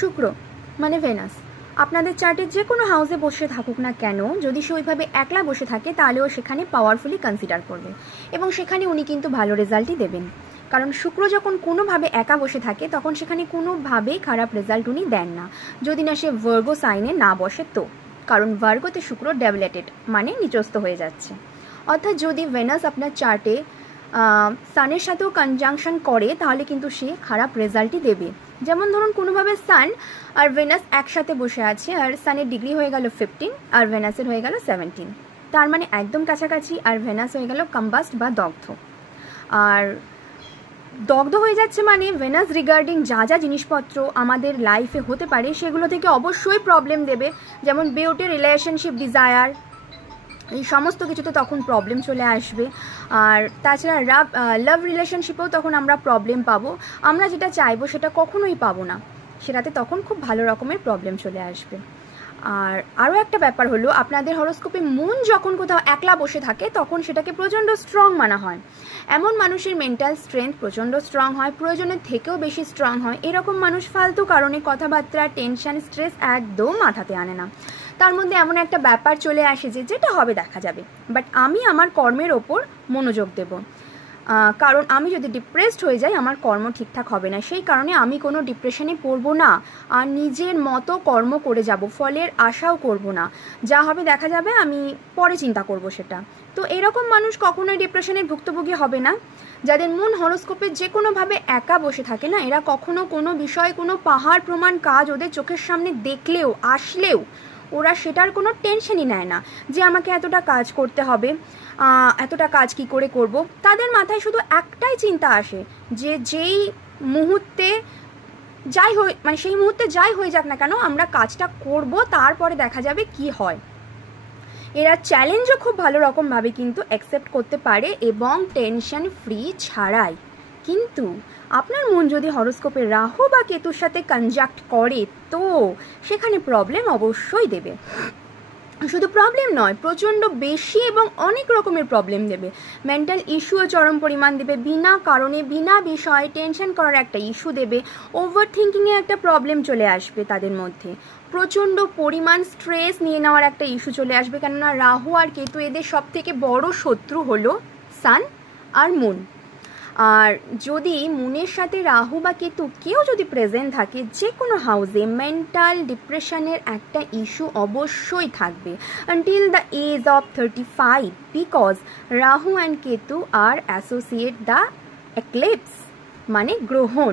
শুক্র মানে ভেনাস আপনাদের চার্টের যে কোনো হাউসে বসে থাকুক না কেন, যদি সে ওইভাবে একলা বসে থাকে তাহলেও সেখানে পাওয়ারফুলি কনসিডার করবে এবং সেখানে উনি কিন্তু ভালো রেজাল্টই দেবেন। কারণ শুক্র যখন কোনোভাবে একা বসে থাকে তখন সেখানে কোনোভাবেই খারাপ রেজাল্ট উনি দেন না, যদি না সে ভার্গো সাইনে না বসে তো। কারণ ভার্গোতে শুক্র ডেভেলেটেড মানে নিচস্থ হয়ে যাচ্ছে। অর্থাৎ যদি ভেনাস আপনার চার্টে সানের সাথেও কনজাংশন করে তাহলে কিন্তু সে খারাপ রেজাল্টই দেবে। যেমন ধরুন কোনোভাবে সান আর ভেনাস একসাথে বসে আছে, আর সানের ডিগ্রি হয়ে গেল 15 আর ভেনাসের হয়ে গেল 17, তার মানে একদম কাছাকাছি, আর ভেনাস হয়ে গেল কম্বাস্ট বা দগ্ধ। আর দগ্ধ হয়ে যাচ্ছে মানে ভেনাস রিগার্ডিং যা যা জিনিসপত্র আমাদের লাইফে হতে পারে সেগুলো থেকে অবশ্যই প্রবলেম দেবে। যেমন বিউটি, রিলেশনশিপ, ডিজায়ার, এই সমস্ত কিছুতে তখন প্রবলেম চলে আসবে। আর তাছাড়া লাভ রিলেশনশিপেও তখন আমরা প্রবলেম পাবো, আমরা যেটা চাইবো সেটা কখনোই পাবো না, সেটাতে তখন খুব ভালো রকমের প্রবলেম চলে আসবে। আর আরও একটা ব্যাপার হলো, আপনাদের হরোস্কোপে মুন যখন কোথাও একলা বসে থাকে তখন সেটাকে প্রচণ্ড স্ট্রং মানা হয়। এমন মানুষের মেন্টাল স্ট্রেংথ প্রচণ্ড স্ট্রং হয়, প্রয়োজনের থেকেও বেশি স্ট্রং হয়। এরকম মানুষ ফালতু কারণে কথাবার্তা, টেনশন, স্ট্রেস একদম মাথাতে আনে না। তার মধ্যে এমন একটা ব্যাপার চলে আসে যে যেটা হবে দেখা যাবে, বাট আমি আমার কর্মের ওপর মনোযোগ দেব। কারণ আমি যদি ডিপ্রেসড হয়ে যাই আমার কর্ম ঠিকঠাক হবে না, সেই কারণে আমি কোনো ডিপ্রেশনে পড়বো না আর নিজের মতো কর্ম করে যাব, ফলের আশাও করব না। যা হবে দেখা যাবে, আমি পরে চিন্তা করব সেটা। তো এরকম মানুষ কখনোই ডিপ্রেশনের ভুক্তভোগী হবে না। যাদের মন হরোস্কোপে যে কোনোভাবে একা বসে থাকে না, এরা কখনো কোনো বিষয়, কোনো পাহাড় প্রমাণ কাজ ওদের চোখের সামনে দেখলেও আসলেও ওরা সেটার কোনো টেনশনই নেয় না যে আমাকে এতটা কাজ করতে হবে, এতটা কাজ কি করে করব। তাদের মাথায় শুধু একটাই চিন্তা আসে যে যেই মুহূর্তে যাই হয়ে মানে সেই মুহূর্তে যাই হয়ে যাক না কেন আমরা কাজটা করব, তারপরে দেখা যাবে কি হয়। এরা চ্যালেঞ্জও খুব ভালো রকমভাবে কিন্তু অ্যাকসেপ্ট করতে পারে এবং টেনশন ফ্রি ছাড়াই। কিন্তু আপনার মন যদি হরোস্কোপে রাহু বা কেতুর সাথে কনজাক্ট করে তো সেখানে প্রবলেম অবশ্যই দেবে। শুধু প্রবলেম নয়, প্রচণ্ড বেশি এবং অনেক রকমের প্রবলেম দেবে। মেন্টাল ইস্যুও চরম পরিমাণ দেবে, বিনা কারণে বিনা বিষয়ে টেনশন করার একটা ইস্যু দেবে, ওভার থিঙ্কিংয়ে একটা প্রবলেম চলে আসবে তাদের মধ্যে, প্রচণ্ড পরিমাণ স্ট্রেস নিয়ে নেওয়ার একটা ইস্যু চলে আসবে। কেননা রাহু আর কেতু এদের সব থেকে বড় শত্রু হলো সান আর মুন। আর যদি মুনের সাথে রাহু বা কেতু কেউ যদি প্রেজেন্ট থাকে যে কোনো হাউসে, মেন্টাল ডিপ্রেশনের একটা ইস্যু অবশ্যই থাকবে until the age of 35, because Rahu and Ketu আর অ্যাসোসিয়েট দ্য এক্লিপস মানে গ্রহণ।